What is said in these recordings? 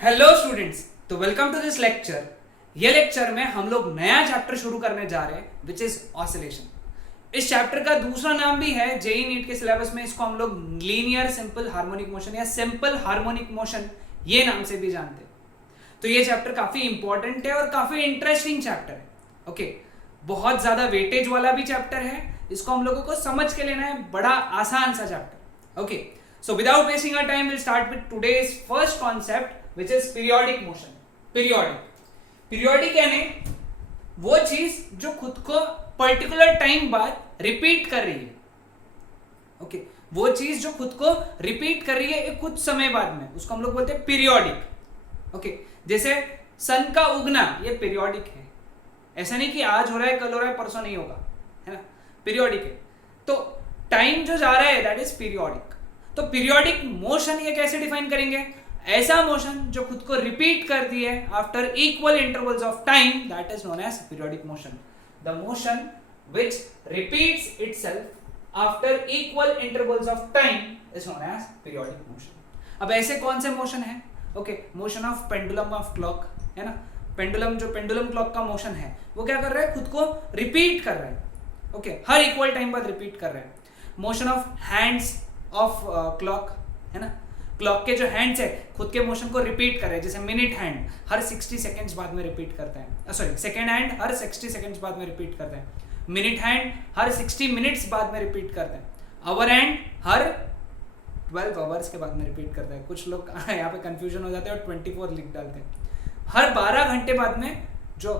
Hello students, तो welcome to this lecture. ये lecture में हम लोग नया चैप्टर शुरू करने जा रहे हैं विच इज ऑसिलेशन। इस चैप्टर का दूसरा नाम भी है जेई नीट के सिलेबस में, इसको हम लोग लीनियर सिंपल हार्मोनिक मोशन या सिंपल हार्मोनिक मोशन ये नाम से भी जानते हैं। तो ये चैप्टर काफी इंपॉर्टेंट है और काफी इंटरेस्टिंग चैप्टर है। ओके, बहुत ज्यादा वेटेज वाला भी चैप्टर है, इसको हम लोगों को समझ के लेना है, बड़ा आसान सा chapter. Okay, so without wasting our time, we'll start with today's first concept, which is periodic motion. Periodic यानी वो चीज जो खुद को पर्टिकुलर टाइम बाद रिपीट कर रही है। ओके, वो चीज जो खुद को रिपीट कर रही है एक कुछ समय बाद में, उसको हम लोग बोलते हैं पीरियोडिक। ओके, जैसे सन का उगना ये पीरियोडिक है, ऐसा नहीं कि आज हो रहा है कल हो रहा है परसों नहीं होगा, है ना, पीरियोडिक है। तो टाइम जो जा रहा है दैट इज पीरियोडिक। तो पीरियोडिक मोशन ये कैसे डिफाइन करेंगे? ऐसा मोशन जो खुद को रिपीट कर दी है after equal intervals of time, that is known as periodic motion. The motion which repeats itself after equal intervals of time is known as periodic motion. अब ऐसे कौन से मोशन है? Okay, motion of pendulum of clock, है ना, pendulum जो pendulum clock का motion है वो क्या कर रहा है? खुद को रिपीट कर रहा है। ओके, हर इक्वल टाइम बाद रिपीट कर रहा है। Motion of hands of clock, है ना, क्लॉक के जो हैंड्स है खुद के मोशन को रिपीट कर रहे हैं, जैसे मिनट हैंड हर 60 सेकंड्स बाद में रिपीट करता है, सॉरी सेकंड हैंड हर 60 सेकंड्स बाद में रिपीट करता है, मिनट हैंड हर 60 मिनट्स बाद में रिपीट करता है, आवर हैंड हर 12 आवर्स के बाद में रिपीट करता है। कुछ लोग यहाँ पे कंफ्यूजन हो जाते हैं और 24 लिख डालते हैं। हर 12 घंटे बाद में जो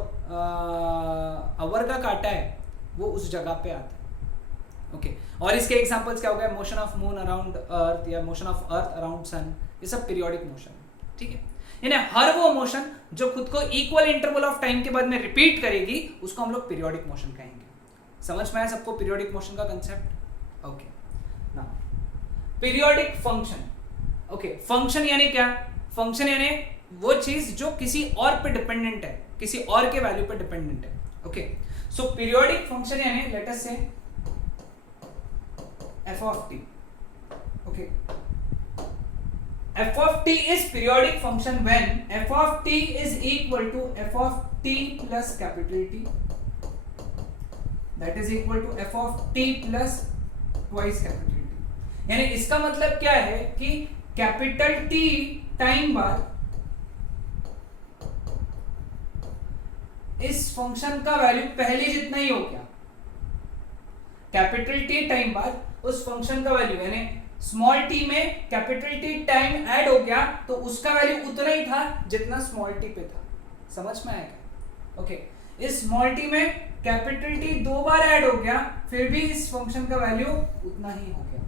आवर का काटा है वो उस जगह पे आता है। ओके, और इसके एग्जांपल्स क्या हो गए? Motion of moon around earth या motion of earth around sun, ये सब पीरियोडिक मोशन है। ठीक है, यानी हर वो मोशन जो खुद को इक्वल इंटरवल ऑफ टाइम के बाद में रिपीट करेगी उसको हम लोग पीरियोडिक मोशन कहेंगे। समझ में आया सबको पीरियोडिक मोशन का concept? Okay, now periodic function. Okay, function यानी क्या? फंक्शन यानी वो चीज जो किसी और पे डिपेंडेंट है, किसी और के वैल्यू पे डिपेंडेंट है। ओके, सो पीरियोडिक फंक्शन यानी लेट अस से f of t. Okay, f of t is periodic function when f of t is equal to f of t plus capital T, that is equal to f of t plus twice capital T। यानी इसका मतलब क्या है कि capital T time बाद इस function का value पहले जितना ही हो गया। कैपिटल T टाइम बाद उस फंक्शन का वैल्यू यानी स्मॉल t में कैपिटल T टाइम ऐड हो गया तो उसका वैल्यू उतना ही था जितना स्मॉल t पे था। समझ में आया क्या? ओके, इस स्मॉल t में कैपिटल T 2 बार ऐड हो गया फिर भी इस फंक्शन का वैल्यू उतना ही हो गया।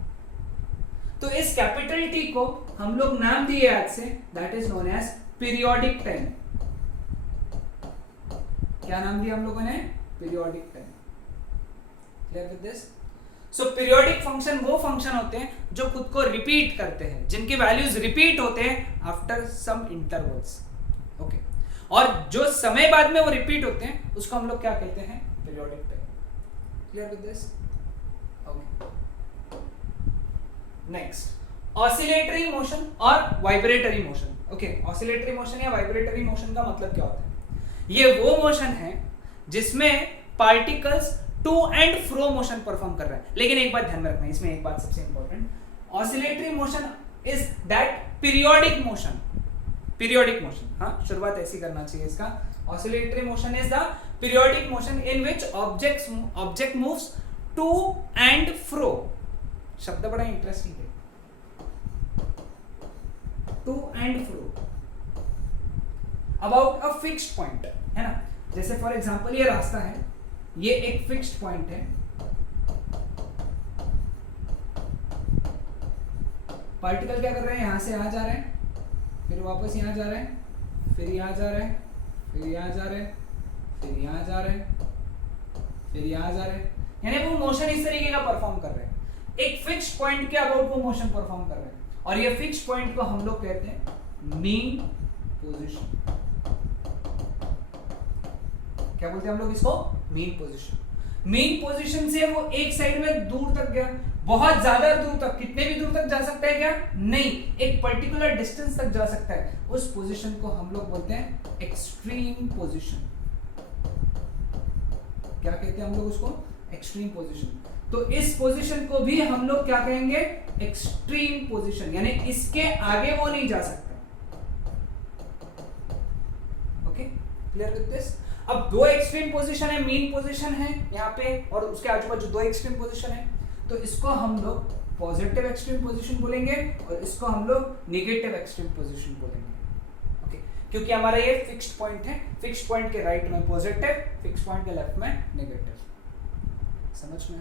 तो इस कैपिटल T को हम लोग नाम दिए आज से, that is known as periodic time. क्या नाम दिया हम लोगों ने? Periodic time. Clear with this? So periodic function वो फंक्शन होते हैं जो खुद को रिपीट करते हैं, जिनके वैल्यूज रिपीट होते हैं आफ्टर सम इंटरवल्स। ओके, और जो समय बाद में वो रिपीट होते हैं उसको हम लोग क्या कहते हैं? Periodic time. Clear with this? Okay, next oscillatory motion और vibratory motion. Okay, oscillatory motion या वाइब्रेटरी मोशन का मतलब क्या होता है? ये वो मोशन है जिसमें particles to and fro motion perform कर रहा है। लेकिन एक बात ध्यान में रखना, इसमें एक बात सबसे important, oscillatory motion is that periodic motion. Periodic motion, हाँ, शुरुआत ऐसी करना चाहिए इसका। Oscillatory motion is the periodic motion in which object moves to and fro. शब्द बड़ा इंटरेस्टिंग है, to and fro about a fixed point, है ना। जैसे फॉर एग्जांपल ये रास्ता है, ये एक फिक्स्ड पॉइंट है, पार्टिकल क्या कर रहे हैं? यहां से यहां जा रहे हैं, फिर वापस यहां जा रहे हैं, फिर यहां जा रहे हैं, फिर यहां जा रहे हैं, फिर यहां जा रहे हैं, फिर यहां जा रहे हैं, यानी वो मोशन इस तरीके का परफॉर्म कर रहे हैं। एक फिक्स्ड पॉइंट के अबाउट वो मोशन परफॉर्म कर रहे हैं और ये फिक्स्ड पॉइंट को हम लोग कहते हैं मीन पोजीशन। क्या बोलते हैं हम लोग इसको? Mean position. मीन पोजीशन से वो एक साइड में दूर तक गया बहुत ज्यादा दूर तक, कितने भी दूर तक जा सकता है क्या? नहीं, एक पर्टिकुलर डिस्टेंस तक जा सकता है। उस पोजीशन को हम लोग बोलते हैं एक्सट्रीम पोजीशन। क्या कहते हैं हम लोग उसको? Extreme position. तो इस पोजीशन को भी हम लोग क्या कहेंगे? एक्सट्रीम पोजीशन, यानी इसके आगे वो नहीं जा सकता। Okay, clear with this? अब दो एक्सट्रीम पोजीशन है, मीन पोजीशन है यहाँ पे और उसके आजू बाजू दो एक्सट्रीम पोजीशन है, तो इसको हम लोग पॉजिटिव एक्सट्रीम पोजीशन बोलेंगे और इसको हम लोग नेगेटिव एक्सट्रीम पोजीशन बोलेंगे। ओके, क्योंकि हमारा ये फिक्स्ड पॉइंट है, फिक्स्ड पॉइंट के राइट में पॉजिटिव, फिक्स्ड पॉइंट के लेफ्ट में नेगेटिव। समझ में?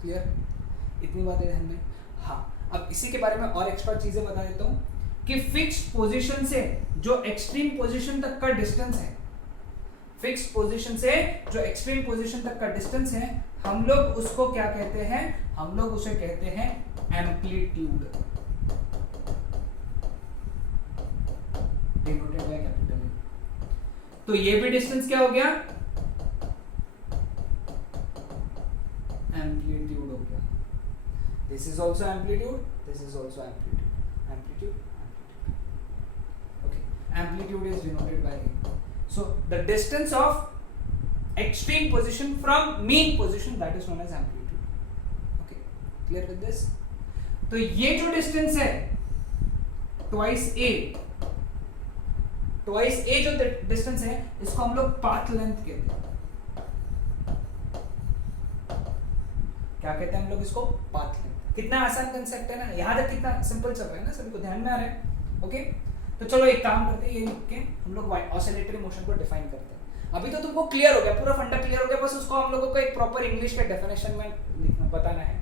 क्लियर? इतनी बातें ध्यान में। हाँ, अब इसी के बारे में और एक्स्ट्रा चीजें बता देता हूं कि फिक्स्ड पोजीशन से जो एक्सट्रीम पोजीशन तक का डिस्टेंस है, फिक्स्ड पोजीशन से जो एक्सट्रीम पोजीशन तक का डिस्टेंस है, हम लोग उसको क्या कहते हैं? हम लोग उसे कहते हैं amplitude, denoted by capital A. तो ये भी डिस्टेंस क्या हो गया? एम्पलीट्यूड हो गया। This is also amplitude, this is also amplitude, amplitude, okay. Amplitude is denoted by A. So the distance of extreme position from mean position, that is known as amplitude. Okay, clear with this? तो ये जो distance है twice a जो distance है, इसको हम लोग path length कहते हैं। क्या कहते हैं हम लोग इसको? path length। कितना आसान कंसेप्ट है ना, यहां तक कितना सिंपल चल रहा है ना, सभी को ध्यान में आ रहा है? ओके, तो चलो एक काम करते हैं, ये लिख के हम लोग ऑसिलेटरी मोशन को डिफाइन करते हैं। अभी तो तुमको क्लियर हो गया, पूरा फंडा क्लियर हो गया, बस उसको हम लोगों को एक प्रॉपर इंग्लिश के डेफिनेशन में लिखना बताना है।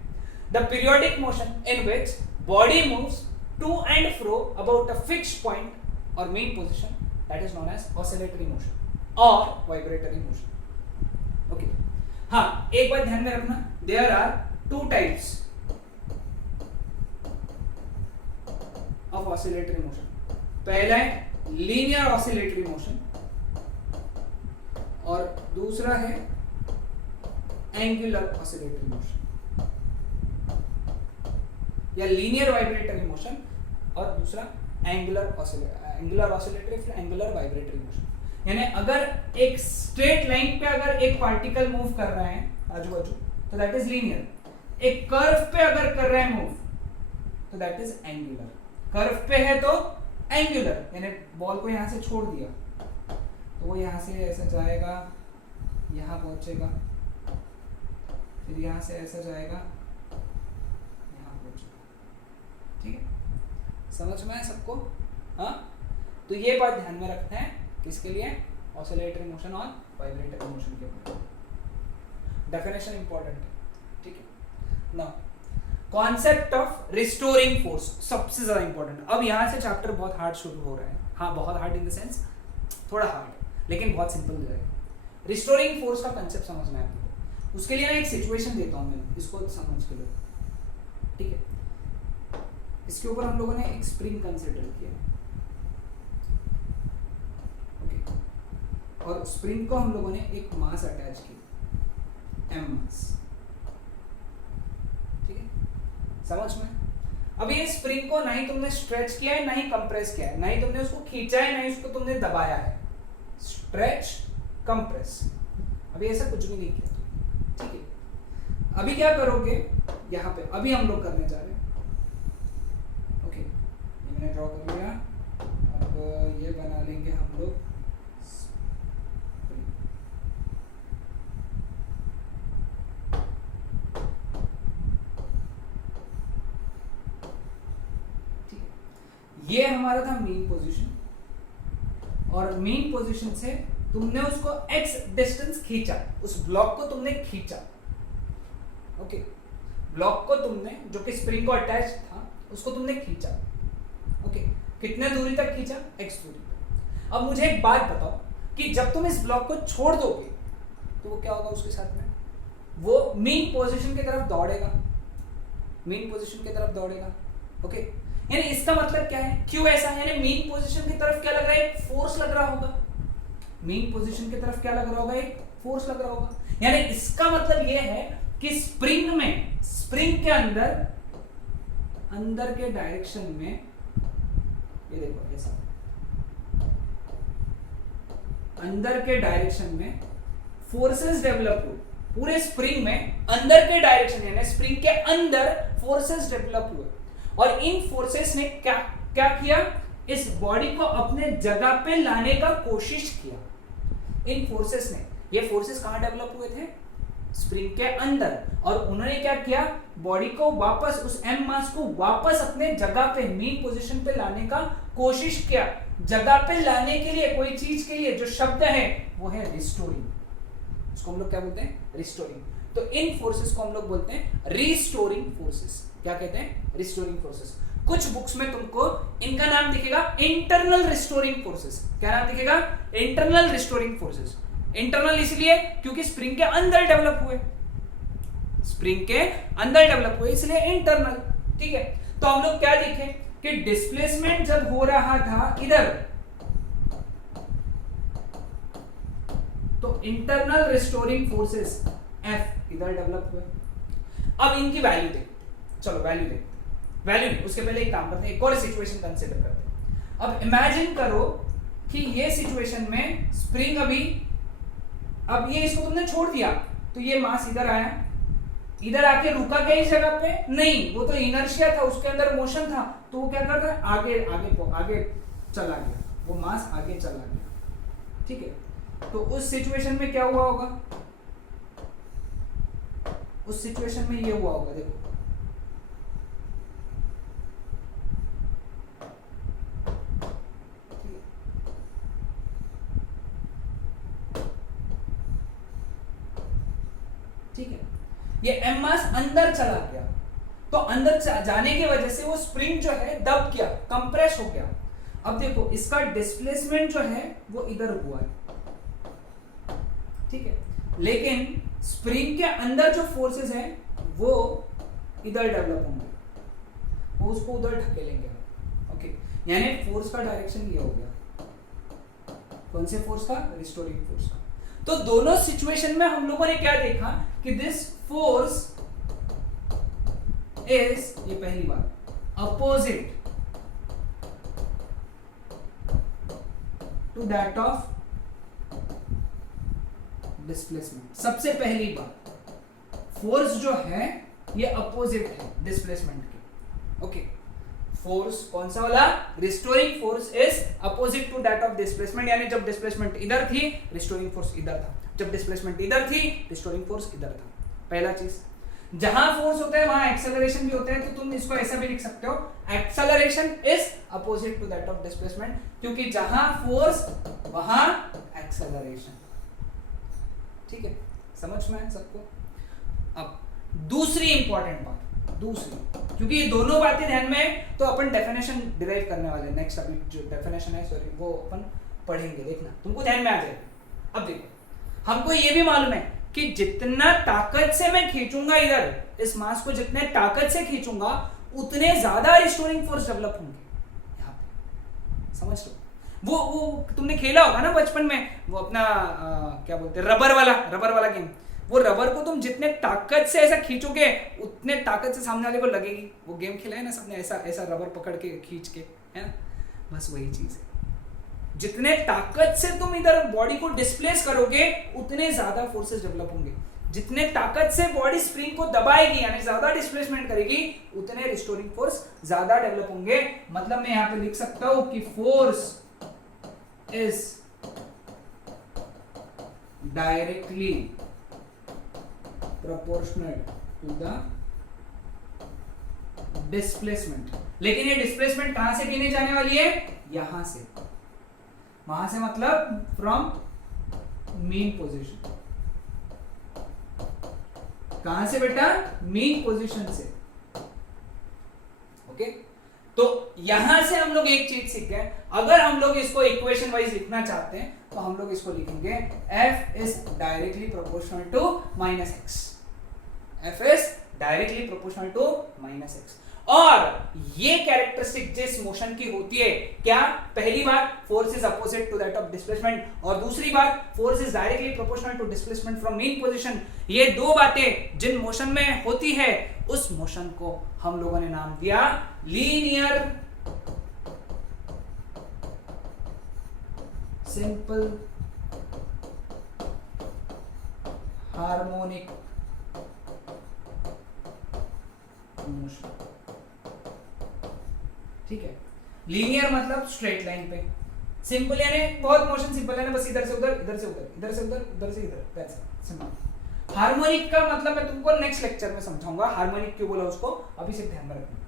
The periodic motion in which body moves to and fro about a fixed point और mean position, that is known as oscillatory motion और वाइब्रेटरी मोशन। ओके, हाँ, एक बात ध्यान में रखना, there are two types of oscillatory motion. पहला है लीनियर ऑसिलेटरी मोशन और दूसरा है एंगुलर ऑसिलेटरी मोशन, या लीनियर वाइब्रेटरी मोशन और दूसरा एंगुलर ऑसिलेटरी, फिर एंगुलर वाइब्रेटरी मोशन। यानी अगर एक स्ट्रेट लाइन पे अगर एक पार्टिकल मूव कर रहा है आजू बाजू, तो दैट इज लीनियर। एक कर्व पे अगर कर रहा है मूव, तो दैट इज एंगुलर। कर्व पे है तो एंगुलर, यानी बॉल को यहां से छोड़ दिया तो वो यहां से ऐसा जाएगा, यहां पहुंचेगा, फिर यहां से ऐसा जाएगा, यहां पहुंचेगा। ठीक है, समझ में है सबको? हाँ, तो ये बात ध्यान में रखना है किसके लिए? ऑसिलेटरी मोशन और वाइब्रेटरी मोशन के बारे में। डेफिनेशन इंपॉर्टेंट है, ठीक है ना। कॉन्सेप्ट ऑफ रिस्टोरिंग फोर्स सबसे ज्यादा इंपॉर्टेंट। अब यहां से चैप्टर बहुत हार्ड शुरू हो रहा है। हाँ, बहुत हार्ड इन द सेंस थोड़ा हार्ड, लेकिन बहुत सिंपल हो जाएगा। रिस्टोरिंग फोर्स का कंसेप्ट समझना है आपको। उसके लिए ना एक सिचुएशन देता हूं मैं, इसको समझ के लो, ठीक है। इसके ऊपर हम लोगों ने एक स्प्रिंग कंसिडर किया, ओके, और स्प्रिंग को हम लोगों ने एक मास अटैच किया, एम मास, ठीक है, समझ में? अब ये स्प्रिंग को ना ही तुमने स्ट्रेच किया है, ना ही कंप्रेस किया है, ना ही तुमने उसको खींचा है, ना ही उसको तुमने दबाया है। स्ट्रेच, कंप्रेस, अभी ऐसा कुछ भी नहीं किया, ठीक है। अभी क्या करोगे यहाँ पे, अभी हम लोग करने जा रहे हैं, ओके, ये मैंने ड्रॉ कर लिया। अब ये बना लेंगे हम लोग ये हमारा था मेन पोजीशन, और मेन पोजीशन से तुमने उसको x डिस्टेंस खींचा, उस ब्लॉक को तुमने खींचा, ओके, ब्लॉक को तुमने जो कि स्प्रिंग को अटैच था उसको तुमने खींचा, ओके, कितने दूरी तक खींचा? x दूरी तक। अब मुझे एक बात बताओ कि जब तुम इस ब्लॉक को छोड़ दोगे तो वो क्या होगा उसके साथ में? वो मेन पोजीशन की तरफ दौड़ेगा, मेन पोजीशन की तरफ दौड़ेगा, ओके। यानी इसका मतलब क्या है? क्यों ऐसा? यानी मेन पोजीशन की तरफ क्या लग रहा है? एक फोर्स लग रहा होगा। मेन पोजीशन की तरफ क्या लग रहा होगा? एक फोर्स लग रहा होगा। यानी इसका मतलब यह है कि स्प्रिंग के अंदर के डायरेक्शन में, ये देखो ऐसा, अंदर के डायरेक्शन में फोर्सेस डेवलप हुए, पूरे स्प्रिंग में अंदर के डायरेक्शन यानी स्प्रिंग के अंदर फोर्सेस डेवलप हुए, और इन फोर्सेस ने क्या क्या किया, इस बॉडी को अपने जगह पे लाने का कोशिश किया। इन फोर्सेस ने, ये फोर्सेस कहां डेवलप हुए थे, स्प्रिंग के अंदर, और उन्होंने क्या किया, बॉडी को वापस, उस एम मास को वापस अपने जगह पे, मीन पोजीशन पे लाने का कोशिश किया। जगह पे लाने के लिए, कोई चीज के लिए जो शब्द है वो है रिस्टोरिंग, उसको हम लोग क्या बोलते हैं, रिस्टोरिंग। तो इन फोर्सेस को हम लोग बोलते हैं रिस्टोरिंग फोर्सेस। क्या कहते हैं, रिस्टोरिंग फोर्सेस। कुछ बुक्स में तुमको इनका नाम दिखेगा इंटरनल रिस्टोरिंग फोर्सेस। क्या नाम दिखेगा, इंटरनल रिस्टोरिंग फोर्सेस। इंटरनल इसलिए क्योंकि स्प्रिंग के अंदर डेवलप हुए, स्प्रिंग के अंदर डेवलप हुए, इसलिए इंटरनल। ठीक है, तो हम लोग क्या देखें कि डिस्प्लेसमेंट जब हो रहा था इधर, तो इंटरनल रिस्टोरिंग फोर्सेस F इधर डेवलप हुए। अब इनकी वैल्यू देखते, चलो वैल्यू देखते, वैल्यू उसके पहले एक काम करते हैं, एक और सिचुएशन कंसीडर करते हैं। अब इमेजिन करो कि ये सिचुएशन में स्प्रिंग अब ये इसको तुमने छोड़ दिया, तो ये मास इधर आया, इधर आके रुका क्या इस जगह पे, नहीं, वो तो इनर्शिया था, उसके अंदर मोशन था, तो वो क्या कर रहा है, आगे आगे आगे चला गया, वो मास आगे चला गया। ठीक है, तो उस सिचुएशन में क्या हुआ होगा, उस सिचुएशन में ये हुआ होगा, देखो ठीक है, ये एम मास अंदर चला गया, तो अंदर जाने की वजह से वो स्प्रिंग जो है दब गया, कंप्रेस हो गया। अब देखो इसका डिस्प्लेसमेंट जो है वो इधर हुआ है, ठीक है, लेकिन स्प्रिंग के अंदर जो फोर्सेस हैं वो इधर डेवलप होंगे, वो उसको उधर ढकेलेंगे। ओके, यानी फोर्स का डायरेक्शन ये हो गया, कौन से फोर्स का, रिस्टोरिंग फोर्स का। तो दोनों सिचुएशन में हम लोगों ने क्या देखा कि दिस फोर्स इज, ये पहली बात, opposite to that of displacement. सबसे पहली बात, फोर्स जो है ये अपोजिट है डिस्प्लेसमेंट के। ओके, फोर्स कौन सा वाला, restoring force is opposite to that of displacement, यानी जब डिस्प्लेसमेंट इधर थी रिस्टोरिंग फोर्स इधर था, जब डिस्प्लेसमेंट इधर थी रिस्टोरिंग फोर्स इधर था। पहला चीज, जहां फोर्स होता है वहां एक्सेलरेशन भी होता है, तो तुम इसको ऐसा भी लिख सकते हो, acceleration is opposite to that of displacement, क्योंकि जहां फोर्स वहां एक्सेलरेशन। ठीक है, समझ में है सबको। अब दूसरी इंपॉर्टेंट बात, दूसरी, क्योंकि ये दोनों बातें ध्यान में है तो अपन डेफिनेशन डिराइव करने वाले हैं नेक्स्ट। अभी जो डेफिनेशन है सॉरी वो अपन पढ़ेंगे, देखना तुमको ध्यान में आ जाएगा। अब देखो, हमको ये भी मालूम है कि जितना ताकत से मैं खींचूंगा इधर, इस मास को जितने ताकत से खींचूंगा उतने ज्यादा रिस्टोरिंग फोर्स डेवलप होंगे यहाँ पे, समझ लो। वो तुमने खेला होगा ना बचपन में, वो अपना क्या बोलते हैं, रबर वाला गेम। वो रबर को तुम जितने ताकत से ऐसा खींचोगे उतने ताकत से सामने वाले को लगेगी। वो गेम खेला है ना सबने, ऐसा रबर पकड़ के खींच के, है ना, बस वही चीज है। जितने ताकत से तुम इधर बॉडी को डिस्प्लेस करोगे उतने ज्यादा फोर्सेस डेवलप होंगे। जितने ताकत से बॉडी स्प्रिंग को दबाएगी यानी ज्यादा डिस्प्लेसमेंट करेगी उतने रिस्टोरिंग फोर्स ज्यादा डेवलप होंगे। मतलब मैं यहां पे लिख सकता हूं कि force is directly proportional to the displacement। लेकिन ये डिस्प्लेसमेंट कहां से गिने जाने वाली है, यहां से, वहां से मतलब फ्रॉम मीन पोजीशन। कहां से बेटा, मीन पोजीशन से। ओके, तो यहां से हम लोग एक चीज सीख गए। अगर हम लोग इसको इक्वेशन वाइज लिखना चाहते हैं तो हम लोग इसको लिखेंगे F is directly proportional to minus x। F is directly proportional to minus x। और ये कैरेक्टरिस्टिक जिस मोशन की होती है, क्या, पहली बात force is opposite to that of displacement, और दूसरी बात force is directly proportional to displacement from mean position. ये दो बातें जिन मोशन में होती है, उस मोशन को हम लोगों ने नाम दिया लीनियर सिंपल हार्मोनिक मोशन। ठीक है, लीनियर मतलब स्ट्रेट लाइन पे, सिंपल यानी बहुत मोशन सिंपल है ना, बस इधर से उधर, इधर से उधर, इधर से उधर, उधर से इधर, दैट्स सिंपल। हार्मोनिक का मतलब मैं तुमको नेक्स्ट लेक्चर में समझाऊंगा, हार्मोनिक क्यों बोला उसको, अभी से ध्यान में रखना।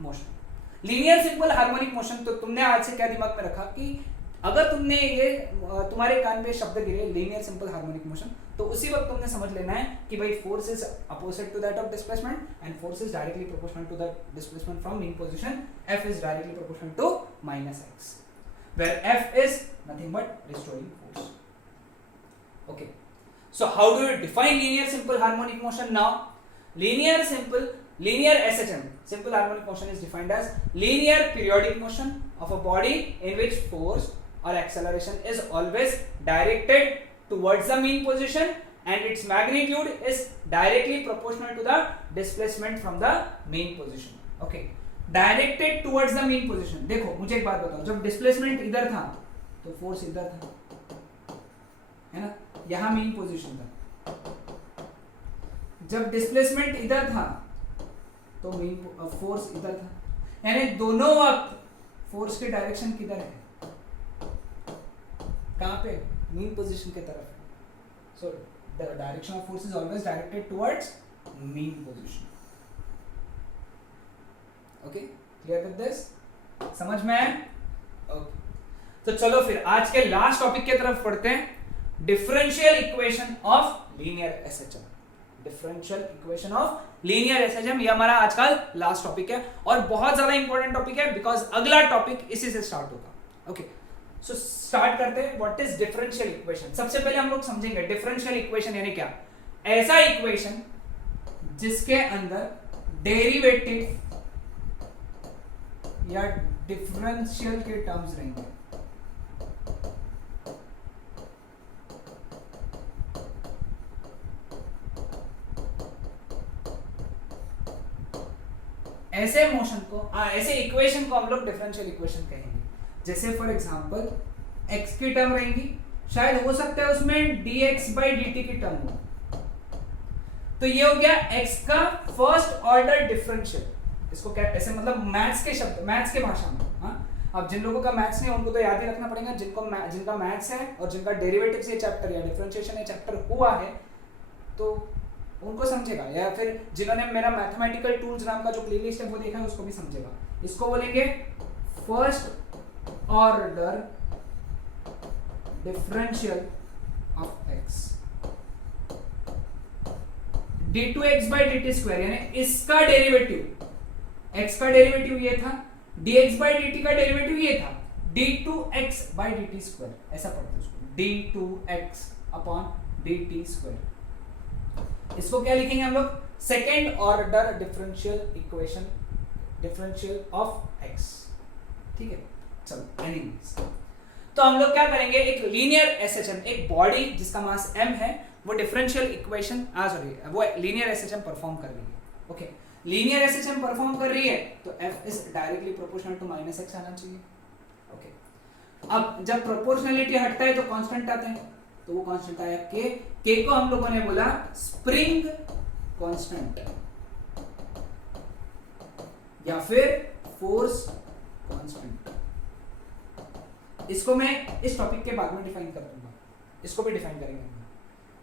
Motion linear simple harmonic motion, तो तुमने आज से क्या दिमाग में रखा कि अगर तुमने ये तुम्हारे कान पे शब्द गिरे लीनियर सिंपल हार्मोनिक मोशन, तो उसी वक्त तुमने समझ लेना है कि भाई force is opposite to that of displacement and force is directly proportional to the displacement from mean position, F is directly proportional to -x, where F is nothing but restoring force. Okay, so how do you define linear simple harmonic motion now? Linear SHM, simple harmonic motion, is defined as linear periodic motion of a body in which force or acceleration is always directed towards the mean position and its magnitude is directly proportional to the displacement from the mean position. Okay, directed towards the mean position. देखो मुझे एक बात बताओ, जब displacement इधर था तो force इधर था, है ना, यहां मीन पोजीशन था। जब डिस्प्लेसमेंट इधर था तो मीन फोर्स इधर था, यानी दोनों वक्त फोर्स की डायरेक्शन किधर है, कहां पे, मीन पोजीशन की तरफ। So the direction of force is always directed towards mean position. Okay, clear with this, समझ में आया? ओके, तो चलो फिर आज के लास्ट टॉपिक की तरफ पढ़ते हैं, differential equation of linear SHM. Differential equation of linear SHM, ये हमारा आज का लास्ट टॉपिक है और बहुत ज्यादा इंपॉर्टेंट टॉपिक है, बिकॉज अगला टॉपिक इसी से स्टार्ट होगा। ओके, सो स्टार्ट करते हैं, व्हाट इज डिफरेंशियल इक्वेशन। सबसे पहले हम लोग समझेंगे डिफरेंशियल इक्वेशन यानी क्या। ऐसा इक्वेशन जिसके अंदर डेरिवेटिव या डिफरेंशियल के टर्म्स रहेंगे। ऐसे मोशन को, ऐसे इक्वेशन को हम लोग डिफरेंशियल इक्वेशन कहेंगे। जैसे फॉर एग्जांपल x की टर्म रहेंगी, शायद हो सकता है उसमें dx/dt की टर्म हो, तो ये हो गया x का फर्स्ट ऑर्डर डिफरेंशियल। इसको क्या ऐसे, मतलब मैथ्स के शब्द, मैथ्स के भाषा में। हाँ, अब जिन लोगों का मैथ्स नहीं उनको तो याद ही रखना पड़ेगा, जिनका मैथ्स है और जिनका डेरिवेटिव से चैप्टर या डिफरेंशिएशन ये चैप्टर हुआ है तो उनको समझेगा, या फिर जिन्होंने मेरा मैथमेटिकल टूल्स नाम का जो प्लेलिस्ट है वो देखा है उसको भी समझेगा। इसको बोलेंगे first order differential of x, d2x/dt², यानी इसका डेरिवेटिव, x का डेरिवेटिव ये था, dx/dt का डेरिवेटिव ये था, d2x/dt², ऐसा पढ़ते हैं उसको, d2x/dt²। इसको क्या लिखेंगे हम लोग, second order differential equation, differential of x। ठीक है, चलो एनीवेज, तो हम लोग क्या करेंगे, एक लीनियर एसएचएम, एक बॉडी जिसका मास m है, वो डिफरेंशियल इक्वेशन वो लीनियर एसएचएम परफॉर्म कर रही है। ओके, लीनियर एसएचएम परफॉर्म कर रही है तो f is directly proportional to -x आना चाहिए। ओके, अब जब प्रोपोर्शनलिटी हटता है तो कांस्टेंट आते हैं, तो वो कांस्टेंट आया k को हम लोगों ने बोला स्प्रिंग कांस्टेंट या फिर फोर्स कांस्टेंट। इसको मैं इस टॉपिक के बाद में डिफाइन कर दूंगा, इसको भी डिफाइन करेंगे।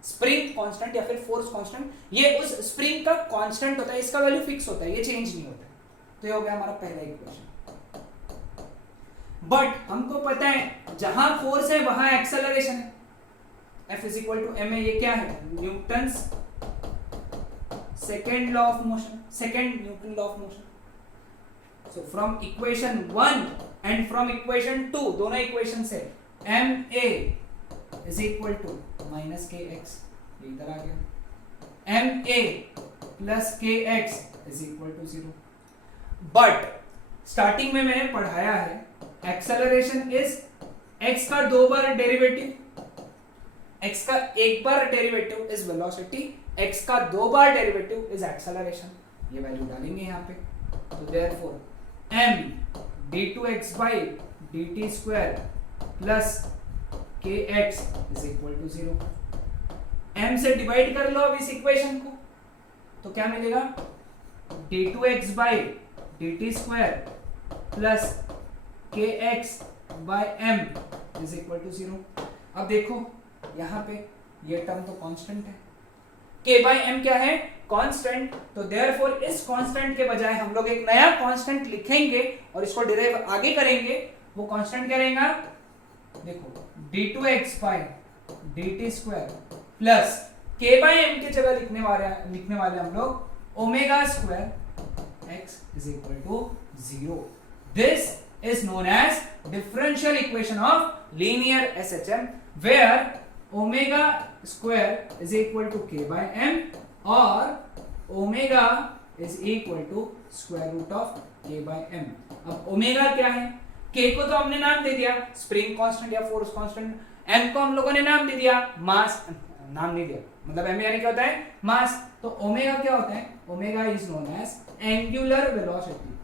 स्प्रिंग कांस्टेंट या फिर फोर्स कांस्टेंट, ये उस स्प्रिंग का कांस्टेंट होता है, इसका वैल्यू फिक्स होता है, ये चेंज नहीं होता। तो ये हो गया हमारा पहला इक्वेशन। बट हमको पता है जहां फोर्स है वहां एक्सेलरेशन है, F is equal to ma, ये क्या है, Newton's second law of motion, second Newton law of motion. So from equation 1 and from equation 2, दोनों इक्वेशन से ma is equal to -kx, ये इधर आ गया, ma plus kx is equal to 0। But starting में मैंने पढ़ाया है एक्सेलरेशन इज एक्स का 2 बार डेरिवेटिव, एक्स का 1 बार डेरिवेटिव इज वेलोसिटी, एक्स का 2 बार डेरिवेटिव इज एक्सेलरेशन। ये वैल्यू डालेंगे यहाँ पे, तो therefore m d2x by dt square plus kx is equal to 0। m से डिवाइड कर लो अब इस इक्वेशन को, तो क्या मिलेगा d2x by dt square plus kx by m is equal to 0। अब देखो यहाँ पे ये टर्म तो कांस्टेंट है, k by m क्या है कांस्टेंट, तो देयरफॉर इस कांस्टेंट के बजाय हम लोग एक नया कांस्टेंट लिखेंगे और इसको डिराइव आगे करेंगे। वो कांस्टेंट क्या रहेगा, देखो d2x by dt square plus k by m की जगह लिखने वाले हम लोग omega square x is equal to 0। This is known as differential equation of linear SHM where omega square is equal to k by m और omega is equal to square root of k by m। अब omega क्या है, k को तो हमने नाम दे दिया spring constant या फोर्स कांस्टेंट, m को हम लोगों ने नाम दे दिया मास, नाम नहीं दिया मतलब m यानी क्या होता है मास, तो omega क्या होता है, omega is known as angular velocity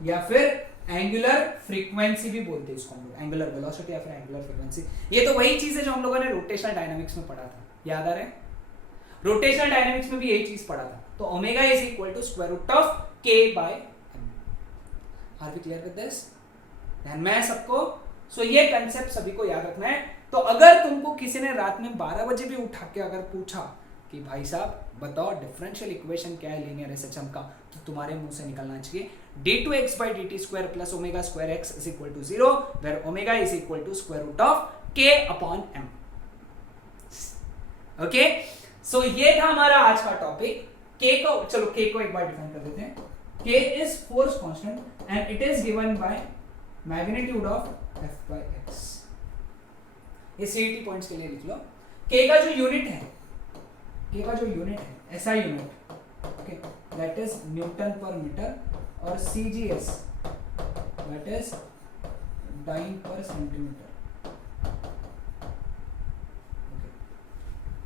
या फिर एंगुलर फ्रीक्वेंसी भी बोलते हैं इसको हम लोग, एंगुलर वेलोसिटी या फिर एंगुलर फ्रीक्वेंसी। ये तो वही चीज है जो हम लोगों ने रोटेशनल डायनामिक्स में पढ़ा था, याद आ रहा है, रोटेशनल डायनामिक्स में भी यही चीज पढ़ा था। तो omega is equal to square root of k by m। Are we clear with this? ध्यान में है सबको? सो ये कंसेप्ट सभी को याद रखना है। तो अगर तुमको किसी ने रात में 12 बजे भी उठा के अगर पूछा कि भाई साहब बताओ डिफरेंशियल इक्वेशन क्या है लीनियर एसएचएम का, तो तुम्हारे मुंह से निकलना चाहिए d2x by dt square plus omega square x is equal to 0 where omega is equal to square root of k upon m। Okay, so ये था हमारा आज का टॉपिक k को। चलो k को एक बार डिफाइन कर देते हैं। k is force constant and it is given by magnitude of f by x। ये सीईटी पॉइंट्स के लिए लिख लो। k का जो यूनिट है, k का जो यूनिट है SI unit, okay, that is Newton पर मीटर, और CGS दैट इज डाइन पर सेंटीमीटर।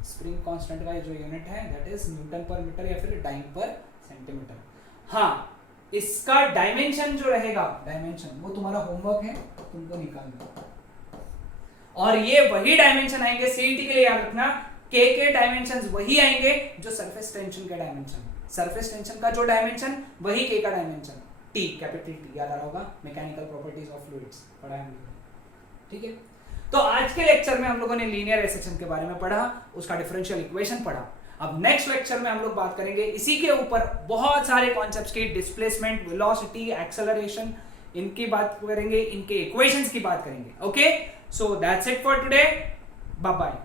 स्प्रिंग कांस्टेंट का जो यूनिट है दैट इज न्यूटन पर मीटर या फिर डाइन पर सेंटीमीटर। हाँ, इसका डायमेंशन जो रहेगा, डायमेंशन वो तुम्हारा होमवर्क है, तुमको निकालना। और ये वही डायमेंशन आएंगे सीईटी के लिए, याद रखना के डायमेंशंस वही आएंगे जो सरफेस टेंशन के डायमेंशन, सरफेस टेंशन का जो डायमेंशन वही के का डायमेंशन, टी, कैपिटल टी, याद आ रहा होगा, मैकेनिकल प्रॉपर्टीज ऑफ फ्लूइड्स पढ़ा है हमने, ठीक है। तो आज के लेक्चर में हम लोगों ने लीनियर एसएचएम के बारे में पढ़ा, उसका डिफरेंशियल इक्वेशन पढ़ा। अब नेक्स्ट लेक्चर में हम लोग बात करेंगे इसी के ऊपर बहुत सारे कॉन्सेप्ट्स की, डिस्प्लेसमेंट, वेलोसिटी, एक्सेलरेशन, इनकी बात करेंगे, इनके इक्वेशंस की बात करेंगे। Okay, so that's it for today, bye bye.